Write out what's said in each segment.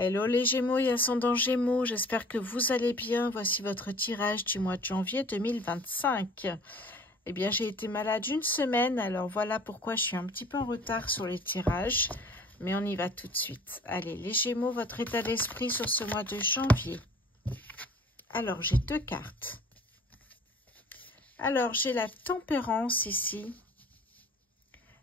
Hello les Gémeaux et ascendant Gémeaux, j'espère que vous allez bien. Voici votre tirage du mois de janvier 2025. Eh bien, j'ai été malade une semaine, alors voilà pourquoi je suis un petit peu en retard sur les tirages. Mais on y va tout de suite. Allez, les Gémeaux, votre état d'esprit sur ce mois de janvier. Alors, j'ai deux cartes. Alors, j'ai la tempérance ici.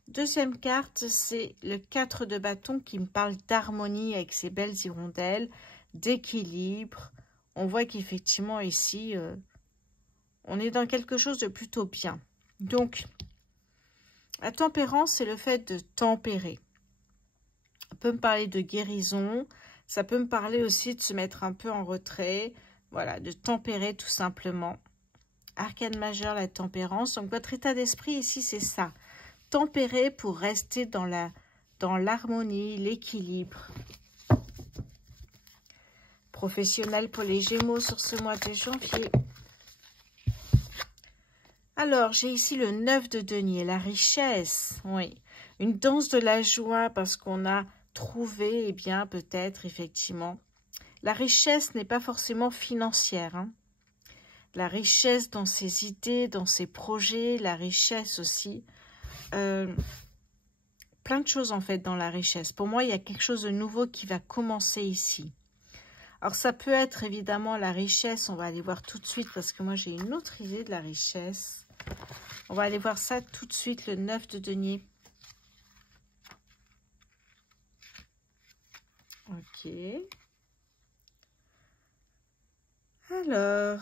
Deuxième carte, c'est le 4 de bâton qui me parle d'harmonie avec ses belles hirondelles, d'équilibre. On voit qu'effectivement ici, on est dans quelque chose de plutôt bien. Donc, la tempérance, c'est le fait de tempérer. Ça peut me parler de guérison, ça peut me parler aussi de se mettre un peu en retrait, voilà, de tempérer tout simplement. Arcane majeur, la tempérance. Donc, votre état d'esprit ici, c'est ça. Tempérer pour rester dans l'harmonie, l'équilibre. Professionnel pour les Gémeaux sur ce mois de janvier. Alors, j'ai ici le 9 de denier, la richesse. Oui, une danse de la joie parce qu'on a trouvé, eh bien, peut-être, effectivement. La richesse n'est pas forcément financière, hein. La richesse dans ses idées, dans ses projets, la richesse aussi. Plein de choses en fait dans la richesse. Pour moi, il y a quelque chose de nouveau qui va commencer ici. Alors ça peut être évidemment la richesse, on va aller voir tout de suite parce que moi j'ai une autre idée de la richesse. On va aller voir ça tout de suite, le 9 de denier. Ok. Alors...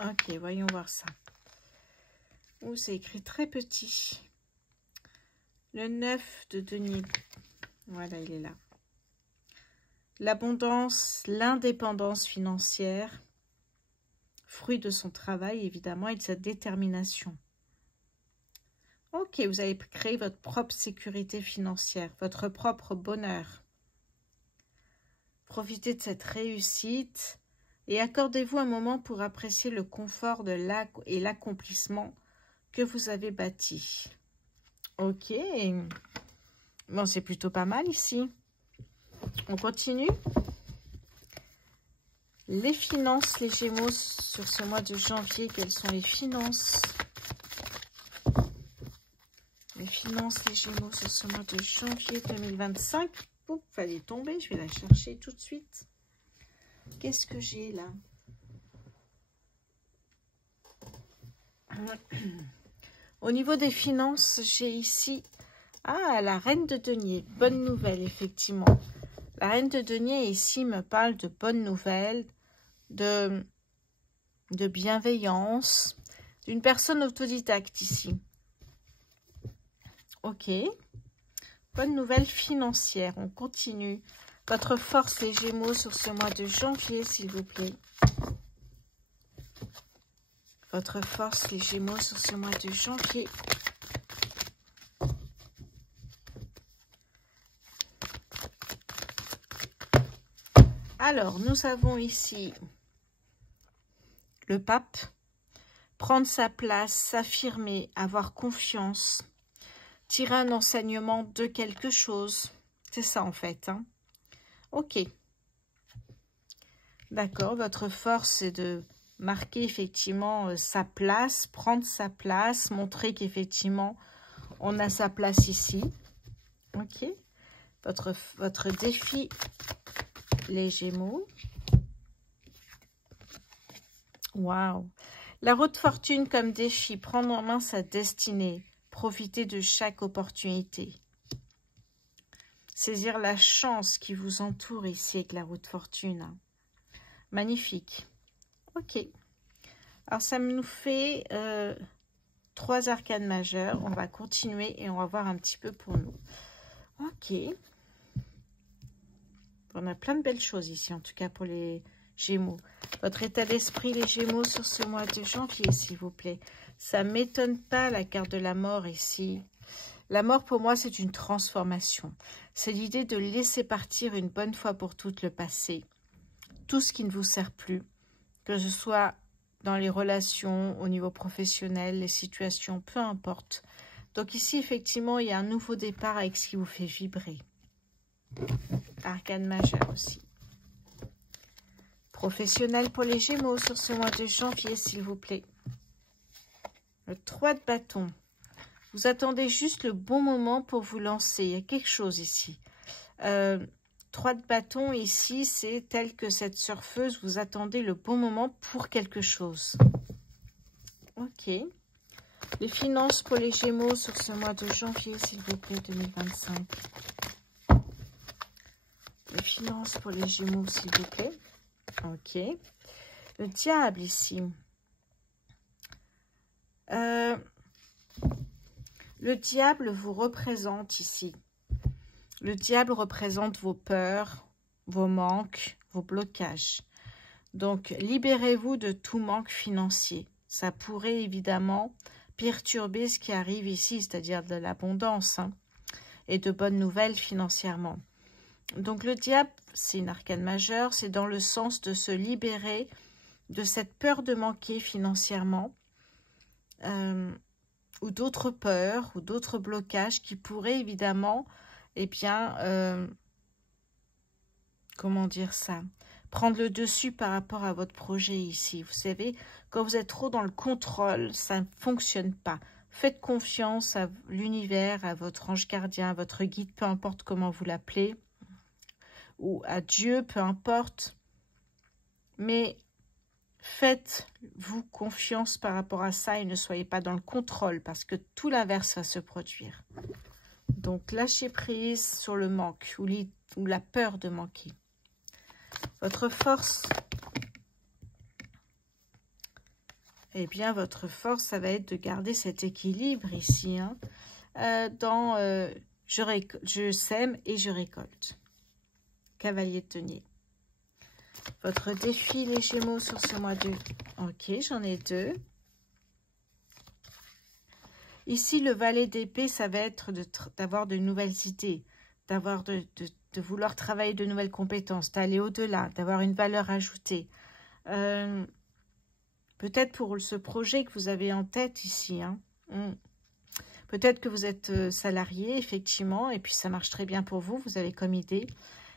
Ok, voyons voir ça. Oh, c'est écrit très petit. Le 9 de denier. Voilà, il est là. L'abondance, l'indépendance financière, fruit de son travail, évidemment, et de sa détermination. Ok, vous avez créé votre propre sécurité financière, votre propre bonheur. Profitez de cette réussite et accordez-vous un moment pour apprécier le confort et l'accomplissement que vous avez bâti. Ok, bon, c'est plutôt pas mal ici. On continue. Les finances, les Gémeaux, sur ce mois de janvier, quelles sont les finances? Les finances, les Gémeaux, sur ce mois de janvier 2025. Oups, fallait tomber, je vais la chercher tout de suite. Qu'est-ce que j'ai là? Au niveau des finances, j'ai ici... Ah, la reine de denier. Bonne nouvelle, effectivement. La reine de denier, ici, me parle de bonnes nouvelles, de bienveillance, d'une personne autodidacte ici. Ok. Bonne nouvelle financière. On continue. Votre force, les Gémeaux, sur ce mois de janvier, s'il vous plaît. Votre force, les Gémeaux, sur ce mois de janvier. Alors, nous avons ici le pape. Prendre sa place, s'affirmer, avoir confiance. Tirer un enseignement de quelque chose. C'est ça, en fait, hein. Ok. D'accord, votre force, c'est de marquer effectivement sa place, prendre sa place, montrer qu'effectivement, on a sa place ici. Ok. Votre défi, les Gémeaux. Waouh. La roue de fortune comme défi, prendre en main sa destinée, profiter de chaque opportunité. Saisir la chance qui vous entoure ici avec la roue de fortune. Magnifique. Ok. Alors, ça nous fait 3 arcanes majeures. On va continuer et on va voir un petit peu pour nous. Ok. On a plein de belles choses ici, en tout cas pour les Gémeaux. Votre état d'esprit, les Gémeaux, sur ce mois de janvier, s'il vous plaît. Ça ne m'étonne pas, la carte de la mort ici. La mort, pour moi, c'est une transformation. C'est l'idée de laisser partir une bonne fois pour toutes le passé. Tout ce qui ne vous sert plus, que ce soit dans les relations, au niveau professionnel, les situations, peu importe. Donc ici, effectivement, il y a un nouveau départ avec ce qui vous fait vibrer. Arcane majeur aussi. Professionnel pour les Gémeaux sur ce mois de janvier, s'il vous plaît. Le 3 de bâton. Vous attendez juste le bon moment pour vous lancer. Il y a quelque chose ici. 3 de bâton ici, c'est tel que cette surfeuse, vous attendez le bon moment pour quelque chose. Ok. Les finances pour les Gémeaux sur ce mois de janvier, s'il vous plaît, 2025. Les finances pour les Gémeaux, s'il vous plaît. Ok. Le diable ici. Le diable vous représente ici. Le diable représente vos peurs, vos manques, vos blocages. Donc, libérez-vous de tout manque financier. Ça pourrait évidemment perturber ce qui arrive ici, c'est-à-dire de l'abondance et de bonnes nouvelles financièrement. Donc, le diable, c'est une arcane majeure, c'est dans le sens de se libérer de cette peur de manquer financièrement ou d'autres peurs ou d'autres blocages qui pourraient évidemment, eh bien, comment dire ça, prendre le dessus par rapport à votre projet ici. Vous savez, quand vous êtes trop dans le contrôle, ça ne fonctionne pas. Faites confiance à l'univers, à votre ange gardien, à votre guide, peu importe comment vous l'appelez, ou à Dieu, peu importe. Mais faites-vous confiance par rapport à ça et ne soyez pas dans le contrôle parce que tout l'inverse va se produire. Donc, lâchez prise sur le manque ou la peur de manquer. Votre force, eh bien, votre force, ça va être de garder cet équilibre ici, je sème et je récolte. Cavalier de denier. Votre défi, les Gémeaux, sur ce mois de... Ok, j'en ai 2. Ici, le valet d'épée, ça va être d'avoir de nouvelles idées, de vouloir travailler de nouvelles compétences, d'aller au-delà, d'avoir une valeur ajoutée. Peut-être pour ce projet que vous avez en tête ici. Peut-être que vous êtes salarié, effectivement, et puis ça marche très bien pour vous, vous avez comme idée,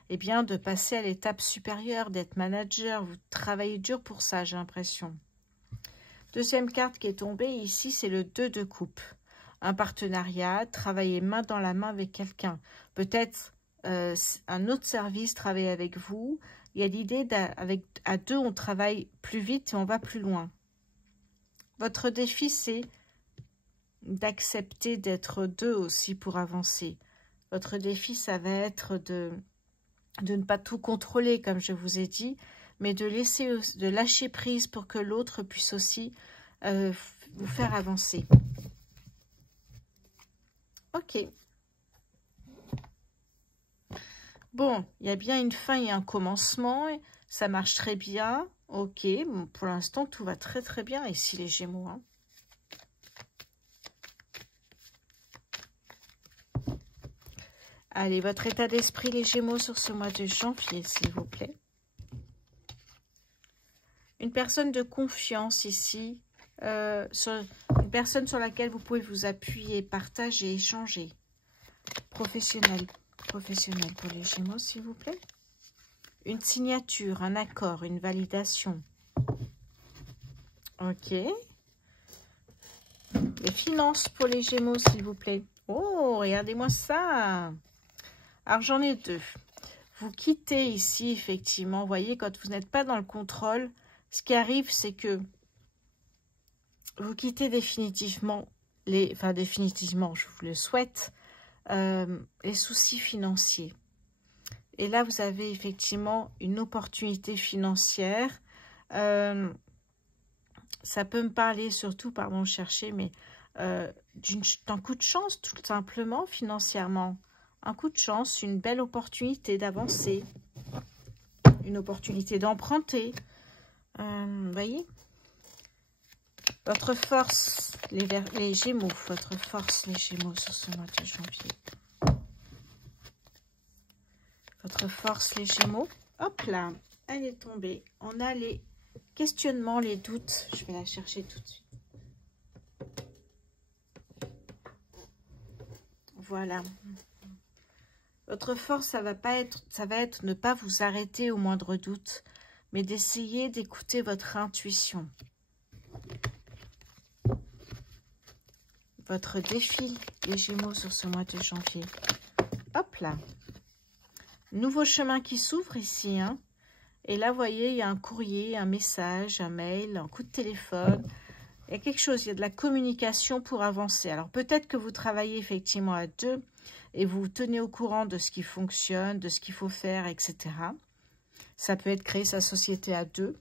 eh bien, de passer à l'étape supérieure, d'être manager. Vous travaillez dur pour ça, j'ai l'impression. Deuxième carte qui est tombée ici, c'est le 2 de coupe. Un partenariat, travailler main dans la main avec quelqu'un. Peut-être un autre service travailler avec vous. Il y a l'idée à deux, on travaille plus vite et on va plus loin. Votre défi, c'est d'accepter d'être deux aussi pour avancer. Votre défi, ça va être de ne pas tout contrôler, comme je vous ai dit, mais de lâcher prise pour que l'autre puisse aussi vous faire avancer. Ok. Bon, il y a bien une fin et un commencement. Ça marche très bien. Ok, bon, pour l'instant, tout va très très bien ici, les Gémeaux. Allez, votre état d'esprit, les Gémeaux, sur ce mois de janvier, s'il vous plaît. Une personne de confiance ici, une personne sur laquelle vous pouvez vous appuyer, partager, échanger. Professionnel pour les Gémeaux, s'il vous plaît. Une signature, un accord, une validation. Ok. Les finances pour les Gémeaux, s'il vous plaît. Oh, regardez-moi ça. Alors, j'en ai 2. Vous quittez ici, effectivement. Vous voyez, quand vous n'êtes pas dans le contrôle, ce qui arrive, c'est que vous quittez définitivement, définitivement, je vous le souhaite, les soucis financiers. Et là, vous avez effectivement une opportunité financière. Ça peut me parler surtout, pardon, chercher, mais d'un coup de chance, tout simplement, financièrement. Un coup de chance, une belle opportunité d'avancer, une opportunité d'emprunter. Vous voyez? Votre force, les Gémeaux, votre force, les Gémeaux, sur ce mois de janvier. Votre force, les Gémeaux. Hop là, elle est tombée. On a les questionnements, les doutes. Je vais la chercher tout de suite. Voilà. Votre force, ça va être ne pas vous arrêter au moindre doute, mais d'essayer d'écouter votre intuition. Votre défi, les Gémeaux, sur ce mois de janvier. Hop là. Nouveau chemin qui s'ouvre ici, hein. Et là, vous voyez, il y a un courrier, un message, un mail, un coup de téléphone. Il y a quelque chose, il y a de la communication pour avancer. Alors, peut-être que vous travaillez effectivement à deux et vous vous tenez au courant de ce qui fonctionne, de ce qu'il faut faire, etc. Ça peut être créer sa société à deux,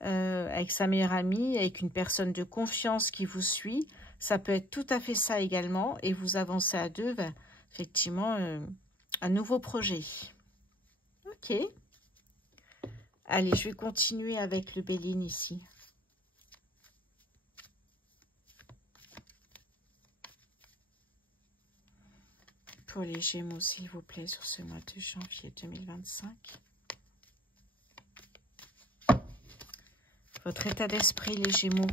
avec sa meilleure amie, avec une personne de confiance qui vous suit. Ça peut être tout à fait ça également. Et vous avancez à deux vers, effectivement, un nouveau projet. Ok. Allez, je vais continuer avec le Béline ici. Pour les Gémeaux, s'il vous plaît, sur ce mois de janvier 2025. Votre état d'esprit, les Gémeaux.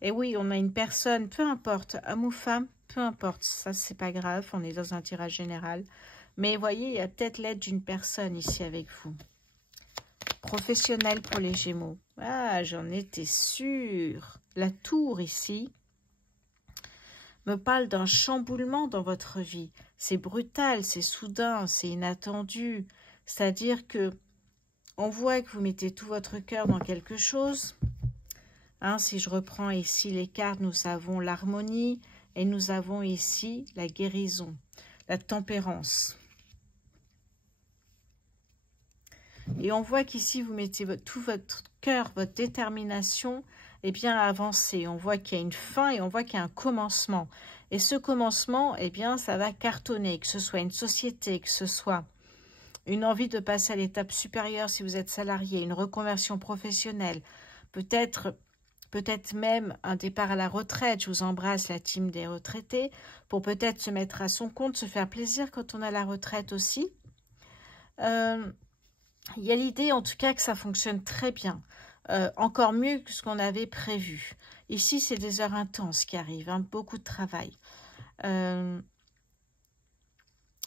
Et oui, on a une personne, peu importe, homme ou femme, peu importe, ça c'est pas grave, on est dans un tirage général. Mais vous voyez, il y a peut-être l'aide d'une personne ici avec vous. Professionnel pour les Gémeaux. Ah, j'en étais sûre. La tour ici me parle d'un chamboulement dans votre vie. C'est brutal, c'est soudain, c'est inattendu. C'est-à-dire que on voit que vous mettez tout votre cœur dans quelque chose. Hein, si je reprends ici les cartes, nous avons l'harmonie et nous avons ici la guérison, la tempérance. Et on voit qu'ici, vous mettez tout votre cœur, votre détermination, eh bien, à avancer. On voit qu'il y a une fin et on voit qu'il y a un commencement. Et ce commencement, eh bien, ça va cartonner, que ce soit une société, que ce soit une envie de passer à l'étape supérieure si vous êtes salarié, une reconversion professionnelle, peut-être même un départ à la retraite. Je vous embrasse, la team des retraités, pour peut-être se mettre à son compte, se faire plaisir quand on a la retraite aussi. Il y a l'idée, en tout cas, que ça fonctionne très bien. Encore mieux que ce qu'on avait prévu. Ici, c'est des heures intenses qui arrivent, hein, beaucoup de travail.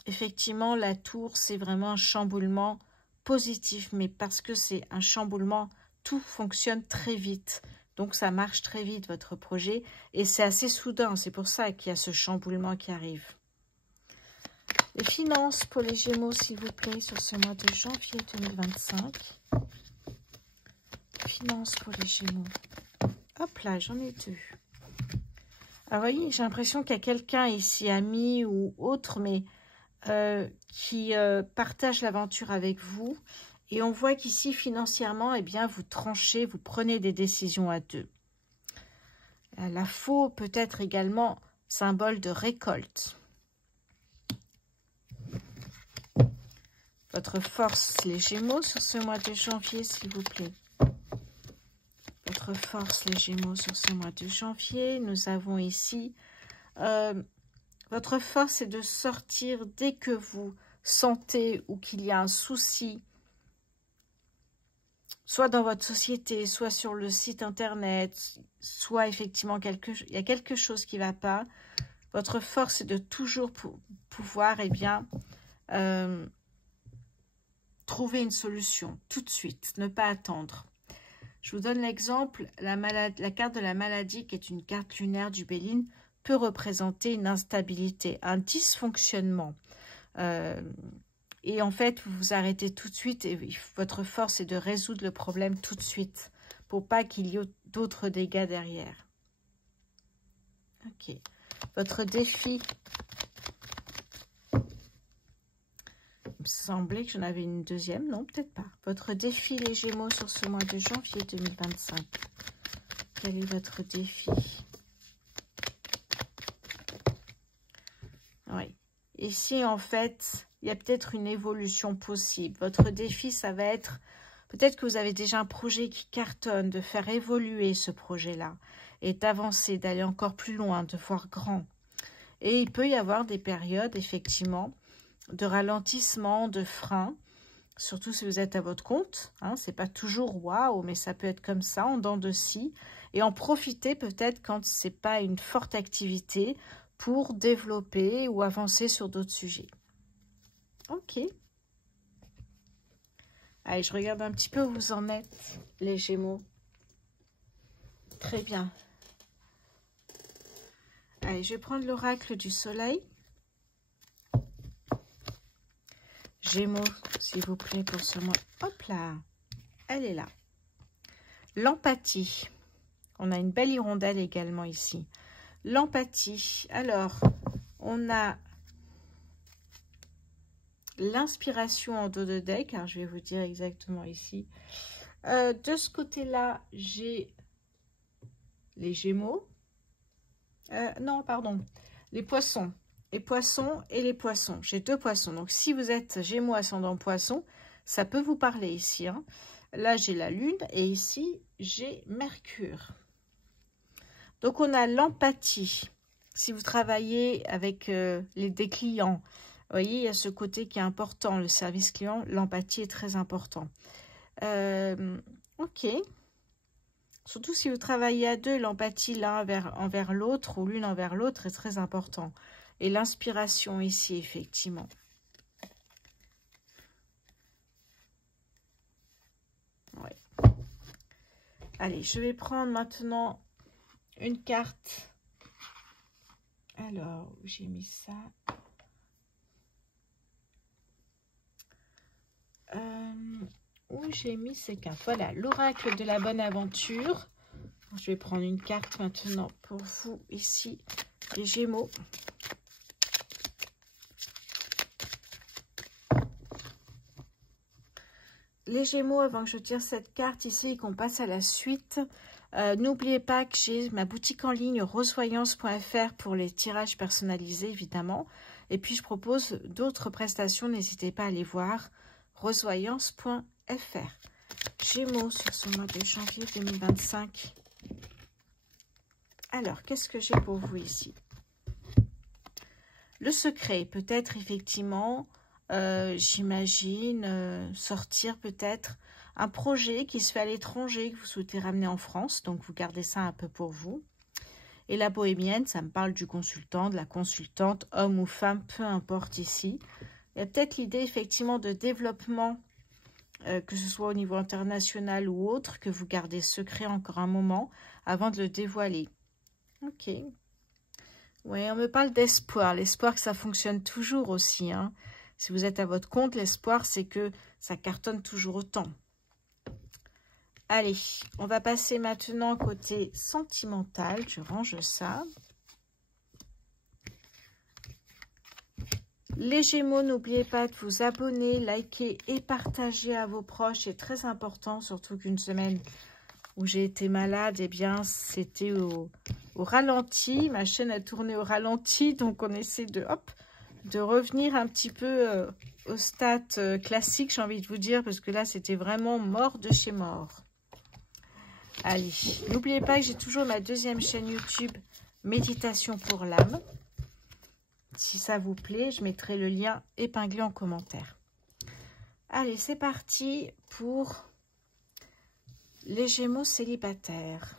Effectivement, la tour, c'est vraiment un chamboulement positif, mais parce que c'est un chamboulement, tout fonctionne très vite. Donc, ça marche très vite, votre projet, et c'est assez soudain. C'est pour ça qu'il y a ce chamboulement qui arrive. Les finances pour les Gémeaux, s'il vous plaît, sur ce mois de janvier 2025. Finances pour les Gémeaux. Hop là, j'en ai deux. Alors, voyez, j'ai l'impression qu'il y a quelqu'un ici, ami ou autre, mais qui partage l'aventure avec vous. Et on voit qu'ici, financièrement, eh bien, vous tranchez, vous prenez des décisions à deux. La faux peut être également symbole de récolte. Votre force, les Gémeaux, sur ce mois de janvier, s'il vous plaît. Votre force, les Gémeaux, sur ce mois de janvier. Nous avons ici... votre force est de sortir dès que vous sentez ou qu'il y a un souci, soit dans votre société, soit sur le site internet, soit effectivement il y a quelque chose qui ne va pas. Votre force est de toujours pouvoir, eh bien, trouver une solution tout de suite, ne pas attendre. Je vous donne l'exemple, la carte de la maladie, qui est une carte lunaire du Béline, peut représenter une instabilité, un dysfonctionnement. Et en fait, vous vous arrêtez tout de suite et votre force est de résoudre le problème tout de suite pour pas qu'il y ait d'autres dégâts derrière. Ok. Votre défi. Il me semblait que j'en avais une deuxième. Non, peut-être pas. Votre défi, les Gémeaux, sur ce mois de janvier 2025. Quel est votre défi? Oui. Ici, en fait, il y a peut-être une évolution possible. Votre défi, ça va être... Peut-être que vous avez déjà un projet qui cartonne, de faire évoluer ce projet-là et d'avancer, d'aller encore plus loin, de voir grand. Et il peut y avoir des périodes, effectivement, de ralentissement, de frein, surtout si vous êtes à votre compte. Hein, c'est pas toujours waouh, mais ça peut être comme ça, en dents de scie. Et en profiter peut-être quand c'est pas une forte activité pour développer ou avancer sur d'autres sujets. Ok. Allez, je regarde un petit peu où vous en êtes, les Gémeaux. Très bien. Allez, je vais prendre l'oracle du soleil. Gémeaux, s'il vous plaît, pour ce mois. Hop là, elle est là. L'empathie. On a une belle hirondelle également ici. L'empathie. Alors, on a l'inspiration en dos de deck. Alors, je vais vous dire exactement ici. De ce côté-là, j'ai les Gémeaux. Non, pardon. Les poissons. Les poissons et les poissons. J'ai 2 poissons. Donc, si vous êtes Gémeaux ascendant poisson, ça peut vous parler ici. Hein. Là, j'ai la Lune et ici, j'ai Mercure. Donc, on a l'empathie. Si vous travaillez avec des clients, vous voyez, il y a ce côté qui est important. Le service client, l'empathie est très important. Ok. Surtout si vous travaillez à 2, l'empathie l'un envers l'autre ou l'une envers l'autre est très important. Et l'inspiration ici, effectivement. Ouais. Allez, je vais prendre maintenant une carte. Alors, où j'ai mis ça? Où j'ai mis ces cartes? Voilà, l'oracle de la bonne aventure. Je vais prendre une carte maintenant pour vous ici, les Gémeaux. Les Gémeaux, avant que je tire cette carte ici et qu'on passe à la suite, n'oubliez pas que j'ai ma boutique en ligne rosevoyance.fr pour les tirages personnalisés, évidemment. Et puis, je propose d'autres prestations, n'hésitez pas à aller voir, rosevoyance.fr. Gémeaux sur ce mois de janvier 2025. Alors, qu'est-ce que j'ai pour vous ici? Le secret, peut-être effectivement, j'imagine, sortir peut-être un projet qui se fait à l'étranger, que vous souhaitez ramener en France. Donc, vous gardez ça un peu pour vous. Et la bohémienne, ça me parle du consultant, de la consultante, homme ou femme, peu importe ici. Il y a peut-être l'idée effectivement de développement, que ce soit au niveau international ou autre, que vous gardez secret encore un moment avant de le dévoiler. Ok. Oui, on me parle d'espoir. L'espoir que ça fonctionne toujours aussi. Hein. Si vous êtes à votre compte, l'espoir, c'est que ça cartonne toujours autant. Allez, on va passer maintenant côté sentimental. Je range ça. Les Gémeaux, n'oubliez pas de vous abonner, liker et partager à vos proches. C'est très important, surtout qu'une semaine où j'ai été malade, eh bien, c'était au ralenti. Ma chaîne a tourné au ralenti, donc on essaie de revenir un petit peu au stade classique, j'ai envie de vous dire, parce que là, c'était vraiment mort de chez mort. Allez, n'oubliez pas que j'ai toujours ma 2e chaîne YouTube, Méditation pour l'âme. Si ça vous plaît, je mettrai le lien épinglé en commentaire. Allez, c'est parti pour les Gémeaux célibataires.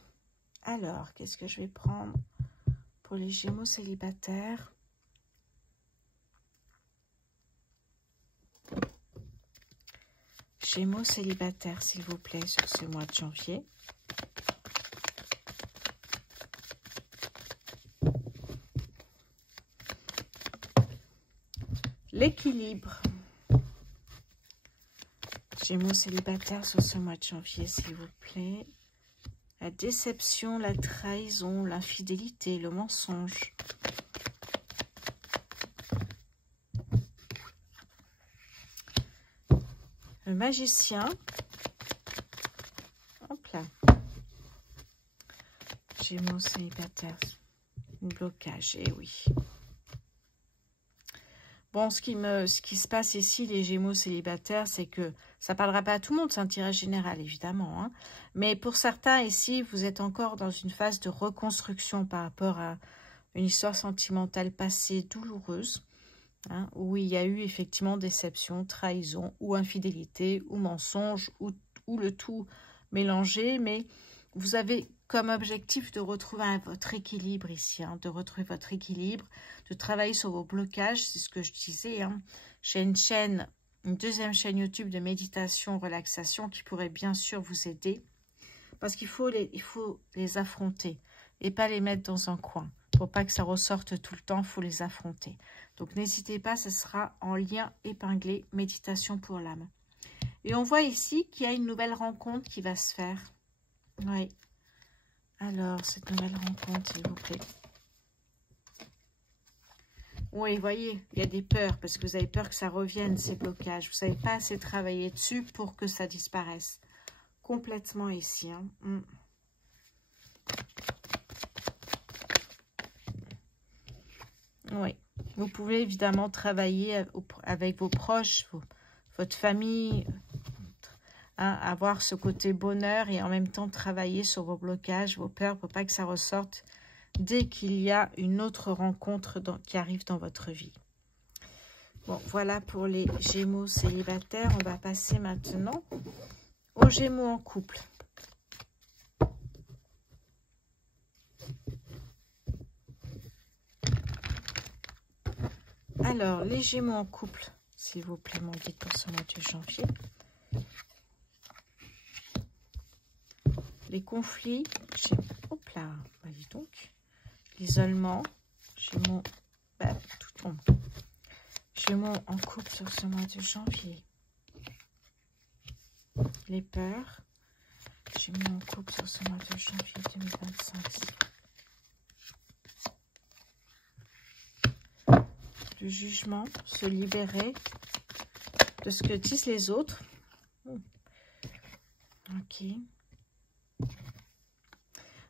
Alors, qu'est-ce que je vais prendre pour les Gémeaux célibataires? Gémeaux célibataires, s'il vous plaît, sur ce mois de janvier. L'équilibre. Gémeaux célibataires sur ce mois de janvier, s'il vous plaît. La déception, la trahison, l'infidélité, le mensonge. Le magicien. Hop là. Gémeaux célibataires. Blocage, eh oui. Bon, ce qui se passe ici, les Gémeaux célibataires, c'est que ça ne parlera pas à tout le monde, c'est un tirage général, évidemment. Hein. Mais pour certains, ici, vous êtes encore dans une phase de reconstruction par rapport à une histoire sentimentale passée douloureuse, hein, où il y a eu effectivement déception, trahison, ou infidélité, ou mensonge, ou le tout mélangé. Mais vous avez comme objectif de retrouver votre équilibre ici, hein, de retrouver votre équilibre, de travailler sur vos blocages, c'est ce que je disais. Hein. J'ai une deuxième chaîne YouTube de méditation, relaxation qui pourrait bien sûr vous aider. Parce qu'il faut les affronter et pas les mettre dans un coin. Pour pas que ça ressorte tout le temps, il faut les affronter. Donc n'hésitez pas, ce sera en lien épinglé, méditation pour l'âme. Et on voit ici qu'il y a une nouvelle rencontre qui va se faire. Oui. Alors, cette nouvelle rencontre, s'il vous plaît. Oui, vous voyez, il y a des peurs, parce que vous avez peur que ça revienne, ces blocages. Vous n'avez pas assez travaillé dessus pour que ça disparaisse. Complètement ici. Hein. Oui. Vous pouvez évidemment travailler avec vos proches, votre famille, hein, avoir ce côté bonheur et en même temps travailler sur vos blocages, vos peurs, pour pas que ça ressorte dès qu'il y a une autre rencontre qui arrive dans votre vie. Bon, voilà pour les Gémeaux célibataires. On va passer maintenant aux Gémeaux en couple. Alors, les Gémeaux en couple, s'il vous plaît, mon guide pour ce mois de janvier. Les conflits, hop là, voyez donc. L'isolement, Gémeaux, tout tombe. Gémeaux en couple sur ce mois de janvier. Les peurs, Gémeaux en couple sur ce mois de janvier 2025. Le jugement, se libérer de ce que disent les autres. Ok.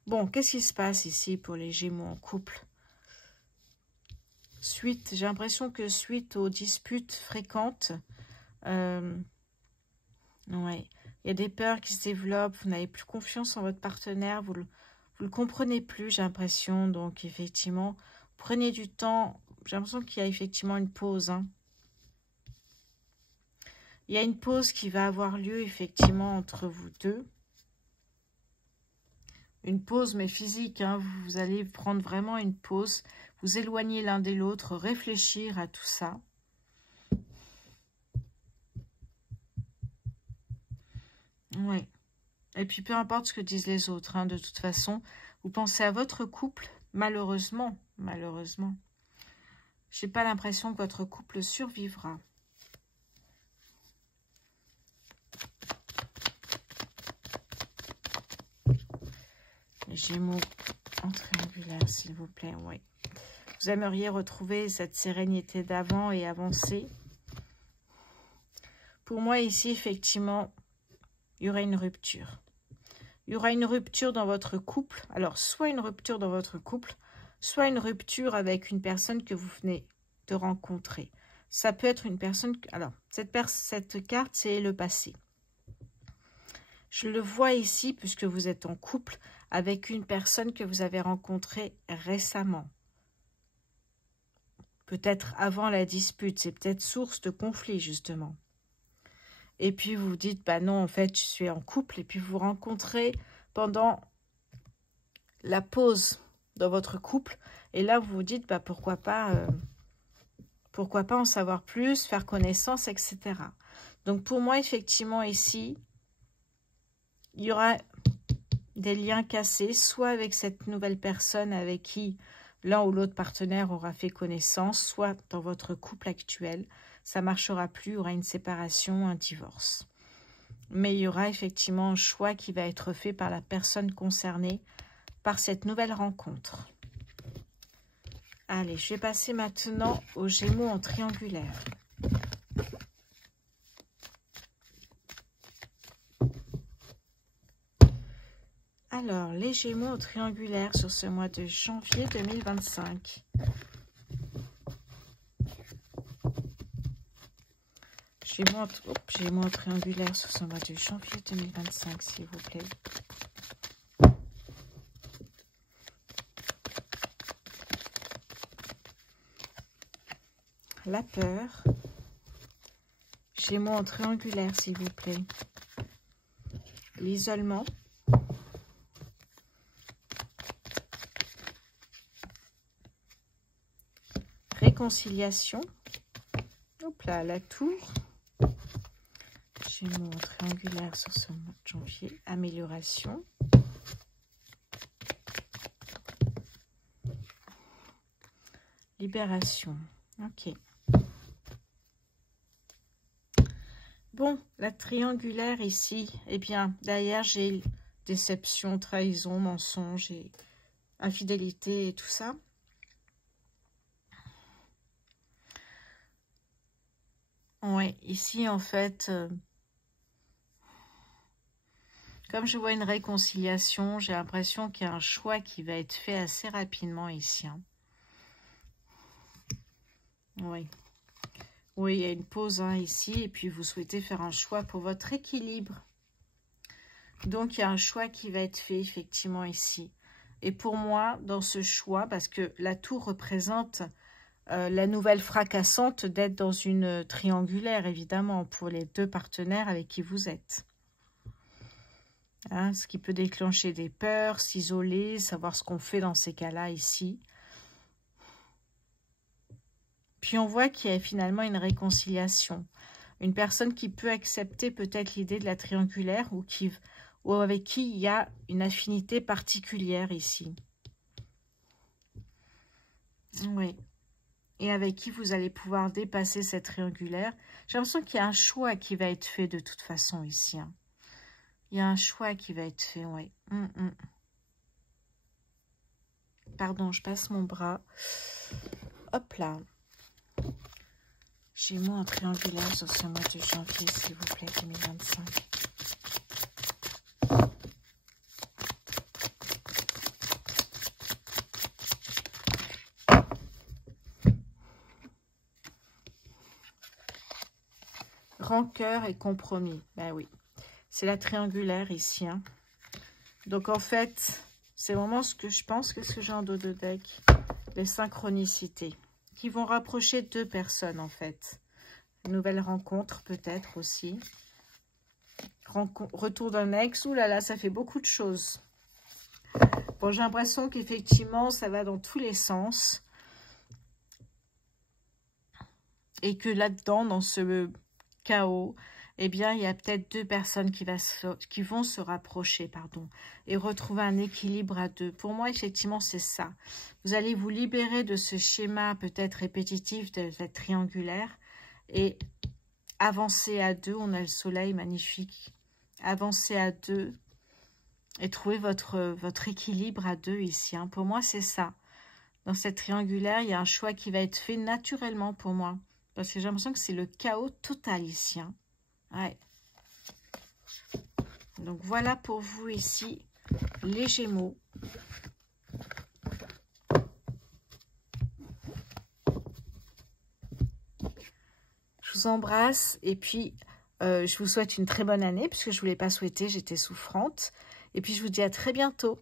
Bon, qu'est-ce qui se passe ici pour les Gémeaux en couple? J'ai l'impression que suite aux disputes fréquentes, ouais, il y a des peurs qui se développent, vous n'avez plus confiance en votre partenaire, vous le comprenez plus, j'ai l'impression. Donc, effectivement, prenez du temps. J'ai l'impression qu'il y a effectivement une pause. Hein. Il y a une pause qui va avoir lieu, effectivement, entre vous deux. Une pause, mais physique. Hein. Vous allez prendre vraiment une pause, vous éloigner l'un de l'autre, réfléchir à tout ça. Oui. Et puis, peu importe ce que disent les autres, hein, de toute façon, vous pensez à votre couple, malheureusement. Malheureusement. Je n'ai pas l'impression que votre couple survivra. Les Gémeaux en triangulaire, s'il vous plaît, oui. Vous aimeriez retrouver cette sérénité d'avant et avancer. Pour moi, ici, effectivement, il y aura une rupture. Il y aura une rupture dans votre couple. Alors, soit une rupture dans votre couple, soit une rupture avec une personne que vous venez de rencontrer. Ça peut être une personne... Alors, cette carte, c'est le passé. Je le vois ici, puisque vous êtes en couple avec une personne que vous avez rencontrée récemment. Peut-être avant la dispute. C'est peut-être source de conflit, justement. Et puis, vous vous dites, bah non, en fait, je suis en couple. Et puis, vous rencontrez pendant la pause dans votre couple. Et là, vous vous dites, bah pourquoi pas en savoir plus, faire connaissance, etc. Donc, pour moi, effectivement, ici, il y aura des liens cassés, soit avec cette nouvelle personne avec qui l'un ou l'autre partenaire aura fait connaissance, soit dans votre couple actuel. Ça ne marchera plus, il y aura une séparation, un divorce. Mais il y aura effectivement un choix qui va être fait par la personne concernée par cette nouvelle rencontre. Allez, je vais passer maintenant aux Gémeaux en triangulaire. Alors, les Gémeaux en triangulaire sur ce mois de janvier 2025. Gémeaux en triangulaire sur ce mois de janvier 2025, s'il vous plaît. La peur. Gémeaux en triangulaire, s'il vous plaît. L'isolement. réconciliation. Hop là, la tour. Gémeaux en triangulaire sur ce mois de janvier. Amélioration. Libération. Ok. Bon, la triangulaire ici, eh bien, derrière, j'ai déception, trahison, mensonge et infidélité et tout ça. Ouais, ici, en fait, comme je vois une réconciliation, j'ai l'impression qu'il y a un choix qui va être fait assez rapidement ici. Hein. Oui. Oui, il y a une pause ici, et puis vous souhaitez faire un choix pour votre équilibre. Donc, il y a un choix qui va être fait, effectivement, ici. Et pour moi, dans ce choix, parce que la tour représente la nouvelle fracassante d'être dans une triangulaire, évidemment, pour les deux partenaires avec qui vous êtes. Hein, ce qui peut déclencher des peurs, s'isoler, savoir ce qu'on fait dans ces cas-là, ici. Puis on voit qu'il y a finalement une réconciliation. Une personne qui peut accepter peut-être l'idée de la triangulaire ou avec qui il y a une affinité particulière ici. Oui. Et avec qui vous allez pouvoir dépasser cette triangulaire. J'ai l'impression qu'il y a un choix qui va être fait de toute façon ici. Hein. Il y a un choix qui va être fait, oui. Pardon, je passe mon bras. Hop là. Gémeaux en triangulaire sur ce mois de janvier, s'il vous plaît, 2025. Rancœur et compromis. Ben oui, c'est la triangulaire ici. Hein. Donc en fait, c'est vraiment ce que je pense. Qu'est-ce que j'ai en dos de deck? Les synchronicités qui vont rapprocher deux personnes en fait. Une nouvelle rencontre peut-être aussi. Retour d'un ex. Ouh là là, ça fait beaucoup de choses. Bon, j'ai l'impression qu'effectivement, ça va dans tous les sens. Et que là-dedans, dans ce chaos, eh bien, il y a peut-être deux personnes qui vont se rapprocher, pardon, et retrouver un équilibre à deux. Pour moi, effectivement, c'est ça. Vous allez vous libérer de ce schéma peut-être répétitif de cette triangulaire et avancer à deux. On a le soleil magnifique. Avancer à deux et trouver votre équilibre à deux ici. Hein. Pour moi, c'est ça. Dans cette triangulaire, il y a un choix qui va être fait naturellement pour moi. Parce que j'ai l'impression que c'est le chaos total ici. Hein. Ouais. Donc voilà pour vous ici, les Gémeaux. Je vous embrasse et puis je vous souhaite une très bonne année puisque je ne vous l'ai pas souhaité, j'étais souffrante. Et puis je vous dis à très bientôt.